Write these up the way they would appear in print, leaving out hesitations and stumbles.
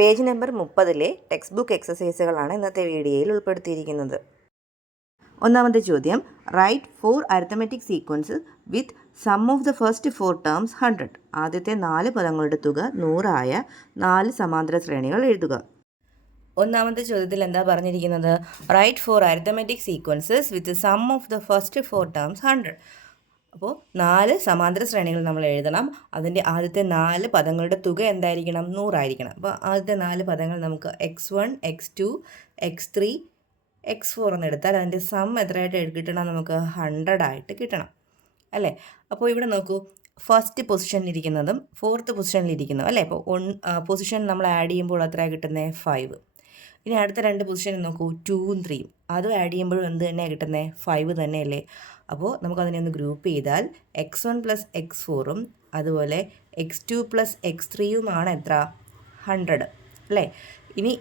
Page number 30 text book എക്സസൈസുകളാണ് ഇന്നത്തെ വീഡിയോയിൽ ഉൾപ്പെടുത്തിയിരിക്കുന്നത്. ഒന്നാമത്തെ ചോദ്യം, write 4 arithmetic sequence with sum of the first 4 terms 100. ആദ്യത്തെ 4 പദങ്ങളുടെ തുക 100 ആയ 4 സമാന്തര ശ്രേണികൾ എഴുതുക. ഒന്നാമത്തെ ചോദ്യത്തിൽ എന്താ പറഞ്ഞിരിക്കുന്നത്? Write 4 arithmetic sequences with sum of the first 4 terms 100. അപ്പോൾ 4 സമാന്തര ശ്രേണികൾ നമ്മൾ എഴുതണം. അതിൻ്റെ ആദ്യത്തെ 4 പദങ്ങളുടെ തുക എന്തായിരിക്കണം? 100 ആയിരിക്കണം. അപ്പോൾ ആദ്യത്തെ 4 പദങ്ങൾ നമുക്ക് x1, x2, x3, x4 എന്ന് എടുത്താൽ അതിൻ്റെ സം എത്രയായിട്ട് കിട്ടണം? നമുക്ക് 100 ആയിട്ട് കിട്ടണം അല്ലേ? അപ്പോൾ ഇവിടെ നോക്കൂ, ഫസ്റ്റ് പൊസിഷനിലിരിക്കുന്നതും 4th പൊസിഷനിലിരിക്കുന്നതും അല്ലേ? അപ്പോൾ പൊസിഷൻ നമ്മൾ ആഡ് ചെയ്യുമ്പോൾ എത്രയാണ് കിട്ടുന്നത്? 5. ഇനി അടുത്ത 2 പൊസിഷനിൽ നോക്കൂ, 2ഉം 3ഉം. അതും ആഡ് ചെയ്യുമ്പോഴും എന്ത് തന്നെയാണ് കിട്ടുന്നത്? 5 തന്നെയല്ലേ? അപ്പോൾ നമുക്കതിനെ ഒന്ന് ഗ്രൂപ്പ് ചെയ്താൽ x1 + x4ഉം അതുപോലെ x2 + x3യുമാണ് എത്ര? 100 അല്ലേ? ഇനി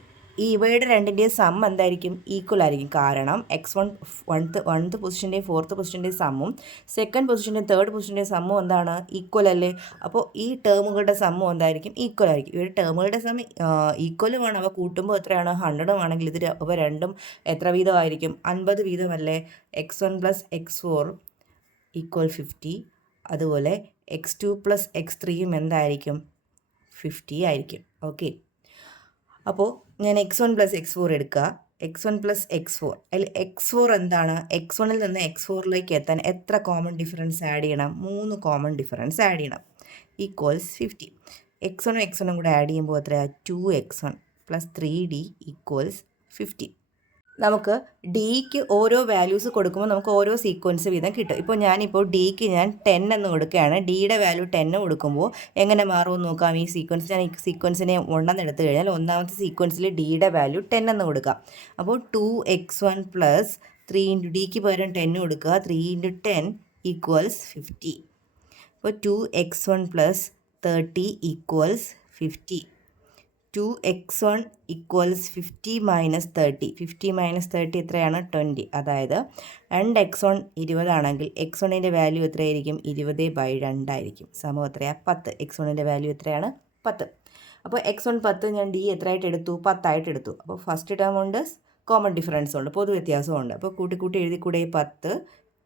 ഇവയുടെ രണ്ടിൻ്റെയും സം എന്തായിരിക്കും? ഈക്വൽ ആയിരിക്കും. കാരണം x1 1th പൊസിഷൻ്റെയും 4th പൊസിഷൻ്റെയും സമ്മും second പൊസിഷൻ്റെയും 3rd പൊസിഷൻ്റെയും സമ്മും എന്താണ്? ഈക്വൽ അല്ലേ? അപ്പോൾ ഈ ടേമുകളുടെ സമ്മും എന്തായിരിക്കും? ഈക്വൽ ആയിരിക്കും. ഇവരുടെ ടേമുകളുടെ സം ഈക്വലുമാണ്. അവ കൂട്ടുമ്പോൾ എത്രയാണ്? 100 ആണെങ്കിൽ ഇത് അവ രണ്ടും എത്ര വീതമായിരിക്കും? 50 വീതമല്ലേ? x1 + x4 = 50. അതുപോലെ x2 + x3യും എന്തായിരിക്കും? 50 ആയിരിക്കും. ഓക്കെ, അപ്പോൾ ഞാൻ x1 + x4 എടുക്കുക. x1 + x4 അതിൽ x4 എന്താണ്? x1ൽ നിന്ന് x4ലേക്ക് എത്താൻ എത്ര കോമൺ ഡിഫറൻസ് ആഡ് ചെയ്യണം? 3 കോമൺ ഡിഫറൻസ് ആഡ് ചെയ്യണം. = 50. x1ഉം x1ഉം കൂടെ ആഡ് ചെയ്യുമ്പോൾ എത്രയാണ്? 2x1 + 3d = 50. നമുക്ക് ഡിക്ക് ഓരോ വാല്യൂസ് കൊടുക്കുമ്പോൾ നമുക്ക് ഓരോ സീക്വൻസ് വീതം കിട്ടും. ഇപ്പോൾ ഞാനിപ്പോൾ ഡിക്ക് ഞാൻ 10 എന്ന് കൊടുക്കുകയാണ്. ഡിയുടെ വാല്യൂ 10 കൊടുക്കുമ്പോൾ എങ്ങനെ മാറുമെന്ന് നോക്കാം. ഈ സീക്വൻസിനെ 1 എന്ന് എടുത്തു കഴിഞ്ഞാൽ ഒന്നാമത്തെ സീക്വൻസിൽ ഡിയുടെ വാല്യൂ 10 എന്ന് കൊടുക്കാം. അപ്പോൾ 2x1 + 3 ഡിക്ക് പകരം 10 കൊടുക്കുക. 3 × 10 = 50. അപ്പോൾ 2x1 + 30 = 50. 2x1 = 50 - 30. 50 - 30 എത്രയാണ്? 20. അതായത് 2x1 20 ആണെങ്കിൽ x1ൻ്റെ വാല്യൂ എത്രയായിരിക്കും? 20/2 ആയിരിക്കും. സമം എത്രയാണ്? 10. x1ൻ്റെ വാല്യൂ എത്രയാണ്? 10. അപ്പോൾ x1 10, ഞാൻ ഡി എത്രയായിട്ട് എടുത്തു? 10 ആയിട്ട് എടുത്തു. അപ്പോൾ ഫസ്റ്റ് ടേം ഉണ്ട്, കോമൺ ഡിഫറൻസും ഉണ്ട്, പൊതു വ്യത്യാസമുണ്ട്. അപ്പോൾ കൂട്ടി എഴുതിക്കൂടെ? 10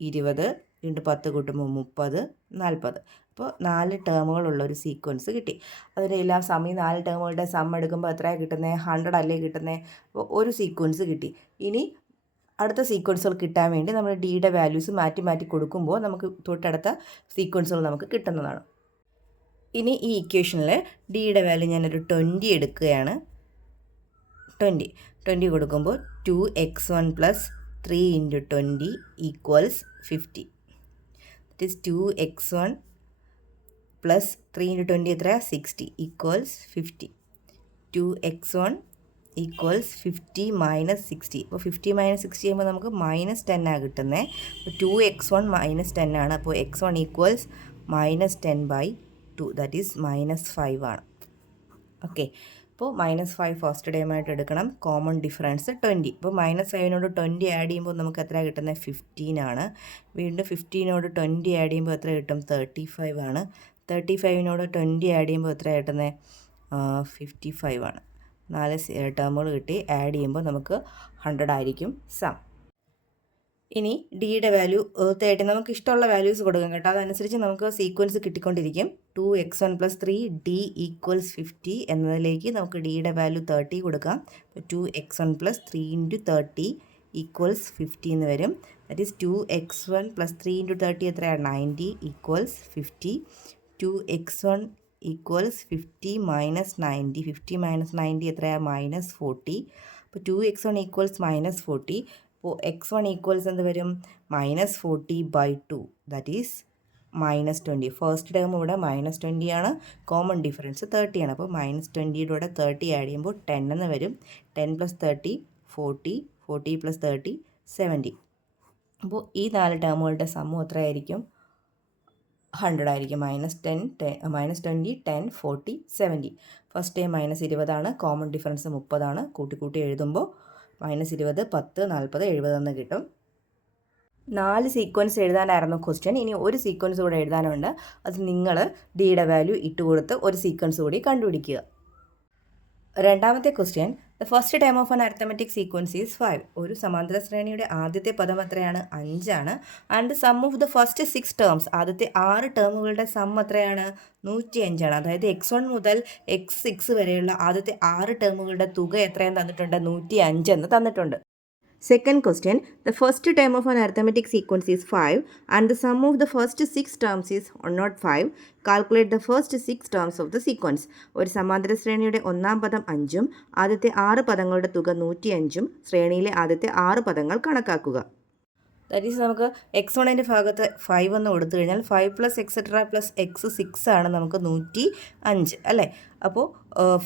20 × 10 കൂട്ടുമ്പോൾ 30 40. അപ്പോൾ 4 ടേമുകളുള്ള ഒരു സീക്വൻസ് കിട്ടി. അതിൻ്റെ എല്ലാം സം, ഈ 4 ടേമുകളുടെ സം എടുക്കുമ്പോൾ എത്രയാണ് കിട്ടുന്നത്? 100 അല്ലേ കിട്ടുന്നത്? അപ്പോൾ ഒരു സീക്വൻസ് കിട്ടി. ഇനി അടുത്ത സീക്വൻസുകൾ കിട്ടാൻ വേണ്ടി നമ്മൾ ഡിയുടെ വാല്യൂസ് മാറ്റി കൊടുക്കുമ്പോൾ നമുക്ക് തൊട്ടടുത്ത സീക്വൻസുകൾ നമുക്ക് കിട്ടുന്നതാണ്. ഇനി ഈ ഇക്വേഷനിൽ ഡിയുടെ വാല്യൂ ഞാനൊരു 20 എടുക്കുകയാണ്. 20 കൊടുക്കുമ്പോൾ 2x1 + 3 × 20 = 50. That is 2x1 + 3 × 20 എത്രയാണ്? 60 = 50. 2x1 = 50 - 60. അപ്പോൾ 50 - 60 ചെയ്യുമ്പോൾ നമുക്ക് -10 ആണ് കിട്ടുന്നത്. അപ്പോൾ 2x1 -10 ആണ്. അപ്പോൾ x1 = -10/2. ദാറ്റ് ഈസ് -5 ആണ്. ഓക്കെ, അപ്പോൾ -5 ഫസ്റ്റ് ടേമായിട്ട് എടുക്കണം. Common difference 20. ഇപ്പോൾ -5നോട് 20 ആഡ് ചെയ്യുമ്പോൾ നമുക്ക് എത്ര കിട്ടുന്നത്? 15 ആണ്. വീണ്ടും 15നോട് 20 ആഡ് ചെയ്യുമ്പോൾ എത്ര കിട്ടും? 35 ആണ്. 35നോട് 20 ആഡ് ചെയ്യുമ്പോൾ എത്ര കിട്ടുന്നത്? 55 ആണ്. 4 ടേമുകൾ കിട്ടി. ആഡ് ചെയ്യുമ്പോൾ നമുക്ക് 100 ആയിരിക്കും സം. ഇനി ഡിയുടെ വാല്യൂ 30. നമുക്ക് ഇഷ്ടമുള്ള വാല്യൂസ് കൊടുക്കാം കേട്ടോ. അതനുസരിച്ച് നമുക്ക് സീക്വൻസ് കിട്ടിക്കൊണ്ടിരിക്കും. 2x1 + 3 d = 50 എന്നതിലേക്ക് നമുക്ക് ഡിയുടെ വാല്യൂ 30 കൊടുക്കാം. അപ്പോൾ 2x1 + 3 × 30 = 50 എന്ന് വരും. ദാറ്റ് ഈസ് 2x1 + 3 × 30 എത്രയാണ്? 90 = 50. 2x1 = 50 - 90. 50 - 90 എത്രയാണ്? -40. അപ്പോൾ 2x1 = -40. അപ്പോൾ x1 = എന്ത് വരും? -40/2. That is -20. ഫസ്റ്റ് ടേം ഇവിടെ -20 ആണ്. കോമൺ ഡിഫറൻസ് 30 ആണ്. അപ്പോൾ -20യുടെ കൂടെ 30 ആഡ് ചെയ്യുമ്പോൾ 10 എന്ന് വരും. 10 + 30 40. 40 + 30 70. അപ്പോൾ ഈ 4 ടേമുകളുടെ സമ്മം എത്രയായിരിക്കും? 100 ആയിരിക്കും. -20 10 40 70. ഫസ്റ്റ് ടൈം -20 ആണ്. കോമൺ ഡിഫറൻസ് 30 ആണ്. കൂട്ടി എഴുതുമ്പോൾ -20 10 40 70 എന്ന് കിട്ടും. 4 സീക്വൻസ് എഴുതാനായിരുന്നു ക്വസ്റ്റ്യൻ. ഇനി ഒരു സീക്വൻസ് കൂടെ എഴുതാനുണ്ട്. അത് നിങ്ങൾ ഡിയുടെ വാല്യൂ ഇട്ട് കൊടുത്ത് ഒരു സീക്വൻസ് കൂടി കണ്ടുപിടിക്കുക. രണ്ടാമത്തെ question, the first term of an arithmetic sequence is 5. ഒരു സമാന്തര ശ്രേണിയുടെ ആദ്യത്തെ പദം എത്രയാണ്? 5 and sum of the first 6 terms, ആദ്യത്തെ 6 ടേമുകളുടെ സം എത്രയാണ്? 105. അതായത് x1 മുതൽ x6 വരെയുള്ള ആദ്യത്തെ 6 ടേമുകളുടെ തുക എത്രയെന്ന് തന്നിട്ടുണ്ട്? 105 എന്ന് തന്നിട്ടുണ്ട്. Second question, the first term of an arithmetic sequence is 5 and the sum of the first 6 terms is 105. Calculate the first 6 terms of the sequence. ഒരു സമാന്തര ശ്രേണിയുടെ ഒന്നാം പദം 5ഉം ആദ്യത്തെ 6 പദങ്ങളുടെ തുക 105ഉം ശ്രേണിയിലെ ആദ്യത്തെ 6 പദങ്ങൾ കണക്കാക്കുക. ദാറ്റ് ഈസ് നമുക്ക് x1ൻ്റെ ഭാഗത്ത് 5 എന്ന് കൊടുത്തു കഴിഞ്ഞാൽ 5 പ്ലസ് എക്സെട്ര പ്ലസ് x6 ആണ് നമുക്ക് 105 അല്ലേ. അപ്പോൾ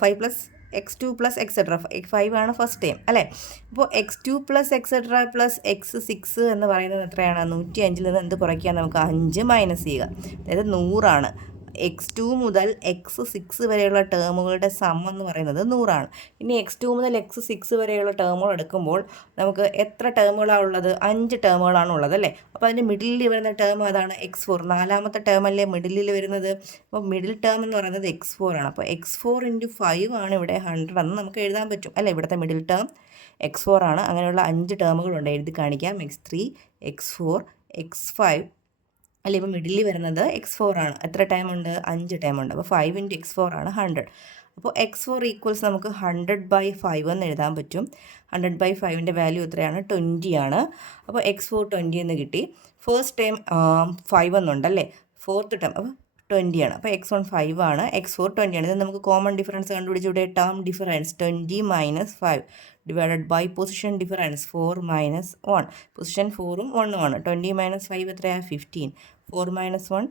5 പ്ലസ് x2 പ്ലസ് എക്സെട്ര 5 ആണ് ഫസ്റ്റ് ടൈം അല്ലേ. അപ്പോൾ x2 plus etcetera plus x6 എന്ന് പറയുന്നത് എത്രയാണ്? 105ൽ നിന്ന് എന്ത് കുറയ്ക്കുക? നമുക്ക് 5 മൈനസ് ചെയ്യുക. അതായത് 100 x2 മുതൽ x6 വരെയുള്ള ടേമുകളുടെ സം എന്ന് പറയുന്നത് 100. ഇനി x2 മുതൽ x6 വരെയുള്ള ടേമുകൾ എടുക്കുമ്പോൾ നമുക്ക് എത്ര ടേമുകളാണ് ഉള്ളത്? 5 ടേമുകളാണ് ഉള്ളത് അല്ലേ. അപ്പോൾ അതിൻ്റെ മിഡിലിൽ വരുന്ന ടേം അതാണ് x4. നാലാമത്തെ ടേം അല്ലേ മിഡിലിൽ വരുന്നത്. അപ്പോൾ മിഡിൽ ടേം എന്ന് പറയുന്നത് x4 ആണ്. അപ്പോൾ x4 × 5 ആണ് ഇവിടെ 100 എന്ന് നമുക്ക് എഴുതാൻ പറ്റും അല്ലേ. ഇവിടുത്തെ മിഡിൽ ടേം x4 ആണ്. അങ്ങനെയുള്ള 5 ടേമുകളുണ്ട്, എഴുതി കാണിക്കാം. x3, x4, x5 അല്ലെ. ഇപ്പോൾ മിഡിലിൽ വരുന്നത് x4 ആണ്. എത്ര ടൈം ഉണ്ട്? 5 ടൈം ഉണ്ട്. അപ്പോൾ 5 × x4 ആണ് 100. അപ്പോൾ x4 ഈക്വൽസ് നമുക്ക് 100/5 എന്ന് എഴുതാൻ പറ്റും. 100/5ൻ്റെ വാല്യൂ എത്രയാണ്? 20 ആണ്. അപ്പോൾ x4 20 എന്ന് കിട്ടി. First time 5 എന്നുണ്ടല്ലേ. ഫോർത്ത് ടൈം അപ്പോൾ 20 ആണ്. അപ്പോൾ x1 5 ആണ്, x4 20 ആണ്. ഇത് നമുക്ക് കോമൺ ഡിഫറൻസ് കണ്ടുപിടിച്ചൂടെ? Term difference 20 - 5 divided by position difference 4 - 1. Position 4ഉം 1ഉം ആണ്. 20 - 5 എത്രയാണ്? 15. 4 - 1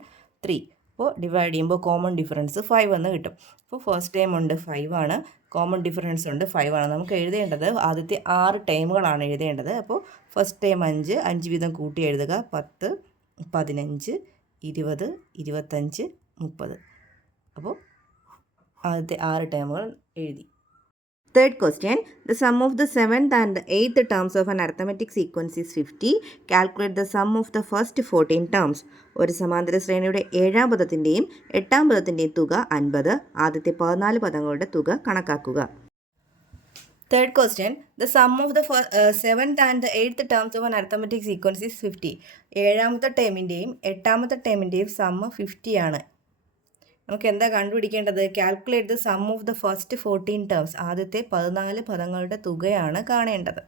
3. അപ്പോൾ ഡിവൈഡ് ചെയ്യുമ്പോൾ കോമൺ ഡിഫറൻസ് 5 എന്ന് കിട്ടും. അപ്പോൾ ഫസ്റ്റ് ടൈം ഉണ്ട് 5 ആണ്, കോമൺ ഡിഫറൻസ് ഉണ്ട് 5 ആണ്. നമുക്ക് എഴുതേണ്ടത് ആദ്യത്തെ 6 ടൈമുകളാണ് എഴുതേണ്ടത്. അപ്പോൾ ഫസ്റ്റ് ടൈം 5 വീതം കൂട്ടി എഴുതുക. 10, 15, 20, 25, 30. അപ്പോൾ ആദ്യത്തെ 6 ടേമുകൾ എഴുതി. Third question, the sum of the 7th and the 8th terms of an arithmetic sequence is 50. Calculate the sum of the first 14 terms. ഒരു സമാന്തര ശ്രേണിയുടെ 7ാം പദത്തിൻ്റെയും 8ാം പദത്തിൻ്റെയും തുക 50. ആദ്യത്തെ 14 പദങ്ങളുടെ തുക കണക്കാക്കുക. Third question, the sum of the 7th and the 8th terms of an arithmetic sequence is 50. 7ാമത്തെ ടേമിൻ്റെയും 8ാമത്തെ ടേമിൻ്റെയും some 50 ആണ്. നമുക്ക് എന്താ കണ്ടുപിടിക്കേണ്ടത്? Calculate the sum of the first 14 terms. ആദ്യത്തെ 14 പദങ്ങളുടെ തുകയാണ് കാണേണ്ടത്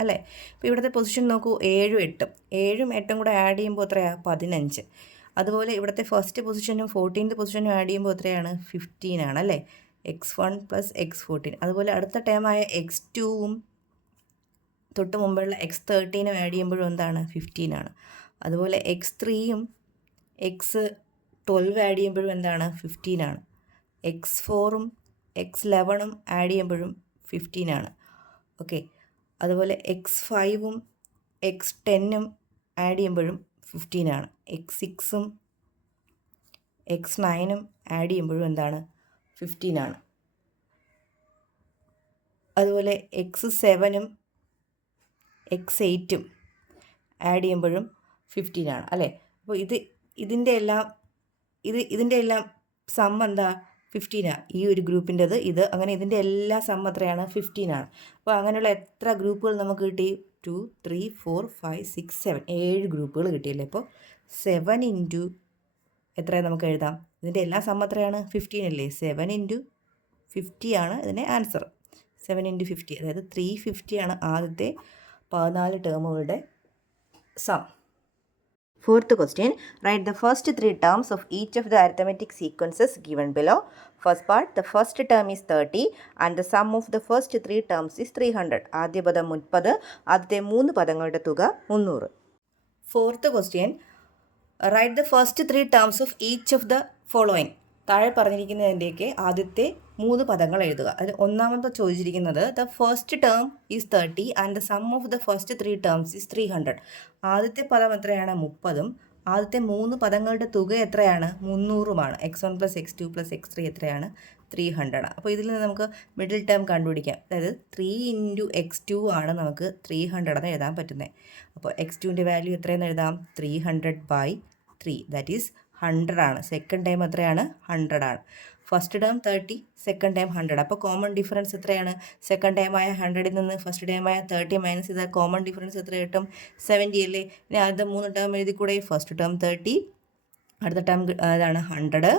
അല്ലേ. അപ്പോൾ ഇവിടുത്തെ പൊസിഷൻ നോക്കൂ, 7ഉം 8ഉം. 7ഉം 8ഉം കൂടെ ആഡ് ചെയ്യുമ്പോൾ എത്രയാണ്? 15. അതുപോലെ ഇവിടുത്തെ ഫസ്റ്റ് പൊസിഷനും 14th പൊസിഷനും ആഡ് ചെയ്യുമ്പോൾ എത്രയാണ്? 15 ആണ് അല്ലേ. x1 + x14. അതുപോലെ അടുത്ത ടേമായ x2ഉം തൊട്ട് മുമ്പുള്ള x13ഉം ആഡ് ചെയ്യുമ്പോഴും എന്താണ്? 15 ആണ്. അതുപോലെ x3യും x12 ആഡ് ചെയ്യുമ്പോഴും എന്താണ്? 15 ആണ്. x4ഉം x11ഉം ആഡ് ചെയ്യുമ്പോഴും 15 ആണ്. ഓക്കെ. അതുപോലെ x5ഉം x10ഉം ആഡ് ചെയ്യുമ്പോഴും 15 ആണ്. x6ഉം x9ഉം ആഡ് ചെയ്യുമ്പോഴും എന്താണ്? 15 ആണ്. അതുപോലെ x7ഉം x8ഉം ആഡ് ചെയ്യുമ്പോഴും 15 ആണ് അല്ലേ. അപ്പോൾ ഇതിൻ്റെ എല്ലാം സം എന്താ? 15 ഈ ഒരു ഗ്രൂപ്പിൻ്റെത് ഇത് അങ്ങനെ ഇതിൻ്റെ എല്ലാ സം എത്രയാണ്? 15 ആണ്. അപ്പോൾ അങ്ങനെയുള്ള എത്ര ഗ്രൂപ്പുകൾ നമുക്ക് കിട്ടി? 2, 3, 4, 5, 6, 7 7 ഗ്രൂപ്പുകൾ കിട്ടിയല്ലേ. അപ്പോൾ 7 × എത്രയാണ് നമുക്ക് എഴുതാം? ഇതിൻ്റെ എല്ലാ സം എത്രയാണ്? 15 അല്ലേ. 7 × 50 ആണ് ഇതിൻ്റെ ആൻസർ. 7 × 50 അതായത് 350 ആണ് ആദ്യത്തെ 14 ടേമുകളുടെ some. Fourth question, write the first 3 terms of each of the arithmetic sequences given below. First part, the first term is 30 and the sum of the first 3 terms is 300. ആദ്യ പദം 30, ആദ്യത്തെ 3 പദങ്ങളുടെ തുക 300. Fourth question, write the first 3 terms of each of the following. താഴെ പറഞ്ഞിരിക്കുന്നതിൻ്റെയൊക്കെ ആദ്യത്തെ 3 പദങ്ങൾ എഴുതുക. അതിൽ ഒന്നാമത്തെ ചോദിച്ചിരിക്കുന്നത് the first term is 30 and the sum of the first 3 terms is 300. ആദ്യത്തെ പദം എത്രയാണ്? 30ഉം ആദ്യത്തെ 3 പദങ്ങളുടെ തുക എത്രയാണ്? 300ഉമാണ്. x1 + x2 + x3 എത്രയാണ്? 300 ആണ്. അപ്പോൾ ഇതിൽ നിന്ന് നമുക്ക് മിഡിൽ ടേം കണ്ടുപിടിക്കാം. അതായത് 3 × x2 ആണ് നമുക്ക് 300 എന്ന് എഴുതാൻ പറ്റുന്നത്. അപ്പോൾ x2ൻ്റെ വാല്യൂ എത്രയെന്ന് എഴുതാം? 300/3 ദാറ്റ് ഈസ് 100 ആണ്. സെക്കൻഡ് ടൈം എത്രയാണ്? 100 ആണ്. First term 30, second term 100. അപ്പോൾ കോമൺ ഡിഫറൻസ് എത്രയാണ്? സെക്കൻഡ് ടേം ആയ 100ൽ നിന്ന് ഫസ്റ്റ് ടേം ആയ 30 മൈനസ് ചെയ്താൽ കോമൺ ഡിഫറൻസ് എത്ര കിട്ടും? 70 അല്ലേ? ഇനി ആദ്യത്തെ 3 ടേം എഴുതി കൂടെ. ഫസ്റ്റ് ടേം 30, അടുത്ത ടേം അതാണ് 100,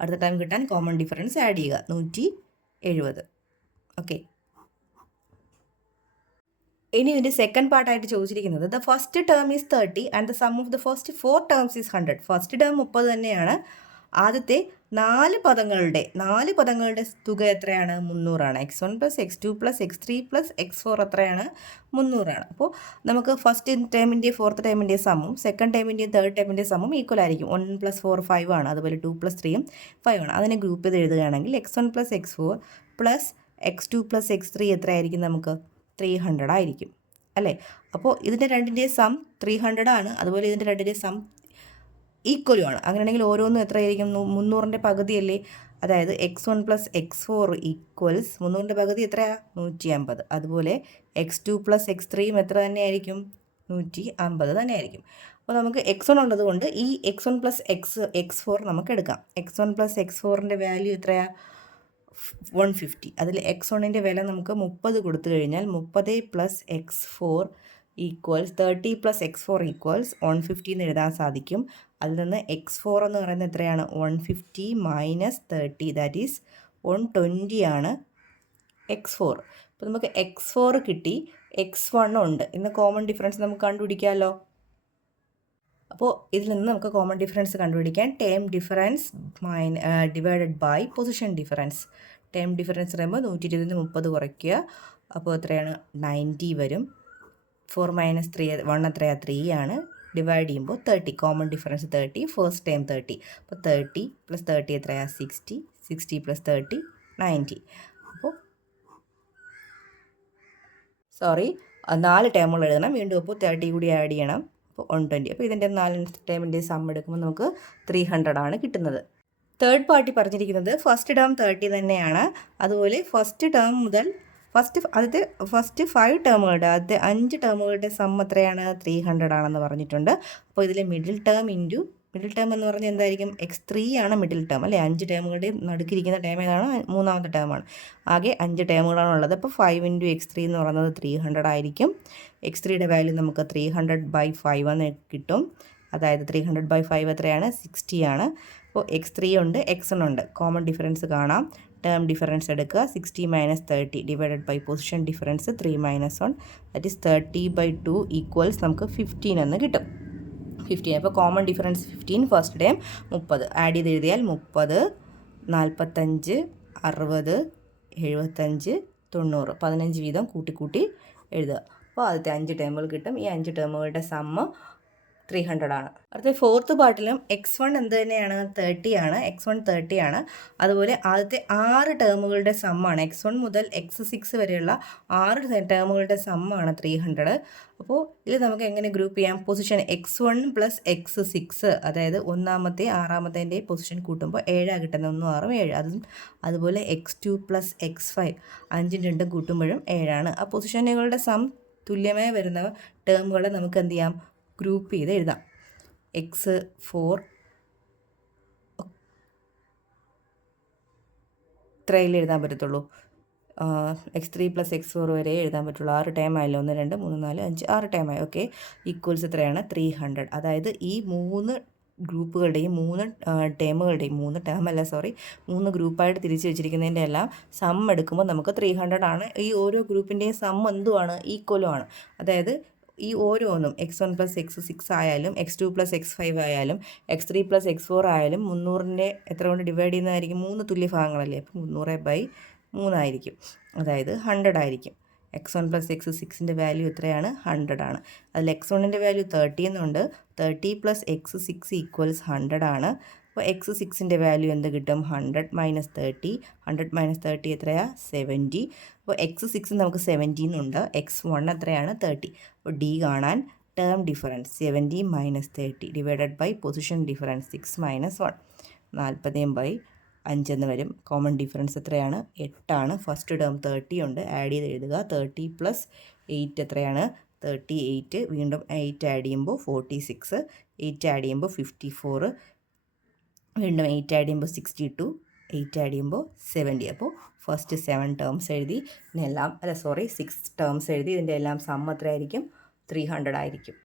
അടുത്ത ടേം കിട്ടാൻ കോമൺ ഡിഫറൻസ് ആഡ് ചെയ്യുക 170. ഓക്കെ, ഇനി ഇതിൻ്റെ സെക്കൻഡ് പാർട്ടായിട്ട് ചോദിച്ചിരിക്കുന്നത് the first term is 30 and the sum of the first 4 terms is 100. First term 30 തന്നെയാണ്, ആദ്യത്തെ 4 പദങ്ങളുടെ തുക എത്രയാണ്? 300ആണ്. x1 plus x2 plus x3 plus x4 എത്രയാണ്? 300ആണ്. അപ്പോൾ നമുക്ക് ഫസ്റ്റ് ടേമിൻ്റെ ഫോർത്ത് ടേമിൻ്റെ സമ്മും സെക്കൻഡ് ടേമിൻ്റെ തേർഡ് ടേമിൻ്റെ സമ്മും ഈക്വൽ ആയിരിക്കും. 1 + 4 5 ആണ്, അതുപോലെ 2 + 3 5 ആണ്. അതിനെ ഗ്രൂപ്പ് ചെയ്ത് എഴുതുകയാണെങ്കിൽ x1 plus x4 plus x2 plus x3 എത്രയായിരിക്കും? നമുക്ക് 300 ആയിരിക്കും അല്ലേ? അപ്പോൾ ഇതിൻ്റെ രണ്ടിൻ്റെ സം 300 ആണ്, അതുപോലെ ഇതിൻ്റെ രണ്ടിൻ്റെ സം ഈക്വലും ആണ്. അങ്ങനെയാണെങ്കിൽ ഓരോന്നും എത്രയായിരിക്കും? 300ൻ്റെ പകുതിയല്ലേ? അതായത് x1 പ്ലസ് x4 ഈക്വൽസ് 300ൻ്റെ പകുതി എത്രയാണ്? 150. അതുപോലെ x2 പ്ലസ് x3യും എത്ര തന്നെയായിരിക്കും? 150 തന്നെയായിരിക്കും. അപ്പോൾ നമുക്ക് x1 ഉള്ളത് കൊണ്ട് ഈ x1 പ്ലസ് x4 നമുക്ക് എടുക്കാം. x1 പ്ലസ് x4ൻ്റെ വാല്യൂ എത്രയാണ്? 150. അതിൽ x1ൻ്റെ വില നമുക്ക് 30 കൊടുത്തു കഴിഞ്ഞാൽ 30 plus x4 equals 30 plus x4 equals 150 എന്ന് എഴുതാൻ സാധിക്കും. അതിൽ നിന്ന് x4 എന്ന് പറയുന്നത് എത്രയാണ്? 150 മൈനസ് 30, ദാറ്റ് ഈസ് 120 ആണ് x4. അപ്പോൾ നമുക്ക് x4 കിട്ടി, x1 ഉണ്ട്. ഇന്ന് കോമൺ ഡിഫറൻസ് നമുക്ക് കണ്ടുപിടിക്കാമല്ലോ. അപ്പോൾ ഇതിൽ നിന്ന് നമുക്ക് കോമൺ ഡിഫറൻസ് കണ്ടുപിടിക്കാൻ term difference divided by position difference. Term difference പറയുമ്പോൾ 120 30 കുറയ്ക്കുക, അപ്പോൾ എത്രയാണ്? 90 വരും. 4 മൈനസ് 3 1 എത്രയാണ്? 3 ആണ്. ഡിവൈഡ് ചെയ്യുമ്പോൾ 30, കോമൺ ഡിഫറൻസ് 30, ഫസ്റ്റ് ടൈം 30. അപ്പോൾ 30 പ്ലസ് 30 എത്രയാണ്? 60, 60 പ്ലസ് 30 90. അപ്പോൾ 4 ടേമുകൾ എഴുതണം വീണ്ടും. അപ്പോൾ 30 കൂടി ആഡ് ചെയ്യണം, അപ്പോൾ 120. അപ്പോൾ ഇതിൻ്റെ 4 ടേമിൻ്റെ സം എടുക്കുമ്പോൾ നമുക്ക് 300 ആണ് കിട്ടുന്നത്. തേർഡ് പാർട്ടി പറഞ്ഞിരിക്കുന്നത് ഫസ്റ്റ് ടേം 30 തന്നെയാണ്. അതുപോലെ ഫസ്റ്റ് ടേം മുതൽ ഫസ്റ്റ് 5 ടേമുകളുടെ ആദ്യത്തെ 5 ടേമുകളുടെ സം എത്രയാണ്? 300 ആണെന്ന് പറഞ്ഞിട്ടുണ്ട്. അപ്പോൾ ഇതിലെ മിഡിൽ ടേം എന്ന് പറഞ്ഞാൽ എന്തായിരിക്കും? x3 ആണ് മിഡിൽ ടേം അല്ലേ? 5 ടേമുകളുടെ നടുക്കിരിക്കുന്ന ടേം ഏതാണ്? മൂന്നാമത്തെ ടേമാണ്. ആകെ 5 ടേമുകളാണ് ഉള്ളത്. അപ്പോൾ 5 × x3 എന്ന് പറയുന്നത് 300 ആയിരിക്കും. x3യുടെ വാല്യൂ നമുക്ക് 300/5 എന്ന് കിട്ടും. അതായത് 300/5 എത്രയാണ്? 60 ആണ്. അപ്പോൾ x3 ഉണ്ട്, x1 ഉണ്ട്. കോമൺ ഡിഫറൻസ് കാണാം. ടേം ഡിഫറൻസ് എടുക്കുക. 60 minus 30 divided by position difference 3 - 1 that is 30/2 equals നമുക്ക് 15 എന്ന് കിട്ടും. 15. അപ്പോൾ common difference 15, first term 30. Add ചെയ്ത് എഴുതിയാൽ 30 45 60 75 90 15 വീതം കൂട്ടി എഴുതുക. അപ്പോൾ ആദ്യത്തെ 5 ടേമുകൾ കിട്ടും. ഈ 5 ടേമുകളുടെ സമ്മ് 300 ആണ്. അടുത്ത ഫോർത്ത് പാർട്ടിലും x1 എന്ത് തന്നെയാണ്? 30 ആണ്. x1 30 ആണ്. അതുപോലെ ആദ്യത്തെ 6 ടേമുകളുടെ സമ്മാണ് x1 മുതൽ x6 വരെയുള്ള 6 ടേമുകളുടെ സമ്മാണ് 300. അപ്പോൾ ഇത് നമുക്ക് എങ്ങനെ ഗ്രൂപ്പ് ചെയ്യാം? പൊസിഷൻ x1 പ്ലസ് x6, അതായത് ഒന്നാമത്തെ 6ാമത്തെ പൊസിഷൻ കൂട്ടുമ്പോൾ 7 കിട്ടുന്നത്. 1 6 7. അതുപോലെ x2 പ്ലസ് x5 5 2 കൂട്ടുമ്പോഴും 7 ആണ്. ആ പൊസിഷനുകളുടെ സം തുല്യമായി വരുന്ന ടേമുകളെ നമുക്ക് എന്ത് ചെയ്യാം? ഗ്രൂപ്പ് ചെയ്ത് എഴുതാം. x4 ഇത്രയിൽ എഴുതാൻ പറ്റത്തുള്ളൂ. x3 പ്ലസ് x4 വരെ എഴുതാൻ പറ്റുള്ളൂ. 6 ടൈം ആയല്ലോ. 1 2 3 4 5 6 ടൈമായി. ഓക്കെ, ഈക്വൽസ് എത്രയാണ്? 300. അതായത് ഈ 3 ഗ്രൂപ്പുകളുടെയും 3 ടേമുകളുടെയും 3 ഗ്രൂപ്പായിട്ട് തിരിച്ച് വെച്ചിരിക്കുന്നതിൻ്റെ എല്ലാം സം എടുക്കുമ്പോൾ നമുക്ക് 300 ആണ്. ഈ ഓരോ ഗ്രൂപ്പിൻ്റെയും സം എന്തുമാണ്? ഈക്വലും ആണ്. അതായത് ഈ ഓരോന്നും x1 പ്ലസ് x6 ആയാലും x2 പ്ലസ് x5 ആയാലും x3 പ്ലസ് x4 ആയാലും 300നെ എത്ര കൊണ്ട് ഡിവൈഡ് ചെയ്യുന്നതായിരിക്കും? 3 തുല്യ ഭാഗങ്ങളല്ലേ? അപ്പോൾ 300/3 ആയിരിക്കും. അതായത് 100 ആയിരിക്കും. x1 പ്ലസ് x6ൻ്റെ വാല്യൂ എത്രയാണ്? 100 ആണ്. അതിൽ x1ൻ്റെ വാല്യൂ 30 എന്നുണ്ട്. 30 പ്ലസ് x6 ഈക്വൽസ് 100 ആണ്. അപ്പോൾ x6ൻ്റെ വാല്യൂ എന്ത് കിട്ടും? 100 മൈനസ് 30. 100 മൈനസ് 30 എത്രയാണ്? 70. അപ്പോൾ x6 നമുക്ക് 70 എന്നുണ്ട്. x1 എത്രയാണ്? 30. അപ്പോൾ ഡി കാണാൻ term difference 70 minus 30 divided by position difference 6 - 1 40/5 എന്ന് വരും. കോമൺ ഡിഫറൻസ് എത്രയാണ്? 8 ആണ്. ഫസ്റ്റ് ടേം 30 ഉണ്ട്, ആഡ് ചെയ്ത് എഴുതുക. 30 പ്ലസ് 8 എത്രയാണ്? 38. വീണ്ടും 8 ആഡ് ചെയ്യുമ്പോൾ 46. 8 ആഡ് ചെയ്യുമ്പോൾ 54. വീണ്ടും 8 ആഡ് ചെയ്യുമ്പോൾ 62. 8 ആഡ് ചെയ്യുമ്പോൾ 70. അപ്പോൾ ഫസ്റ്റ് 7 ടേംസ് എഴുതി, ഇതിനെല്ലാം 6 ടേംസ് എഴുതി. ഇതിൻ്റെ എല്ലാം സം എത്രയായിരിക്കും? 300 ആയിരിക്കും.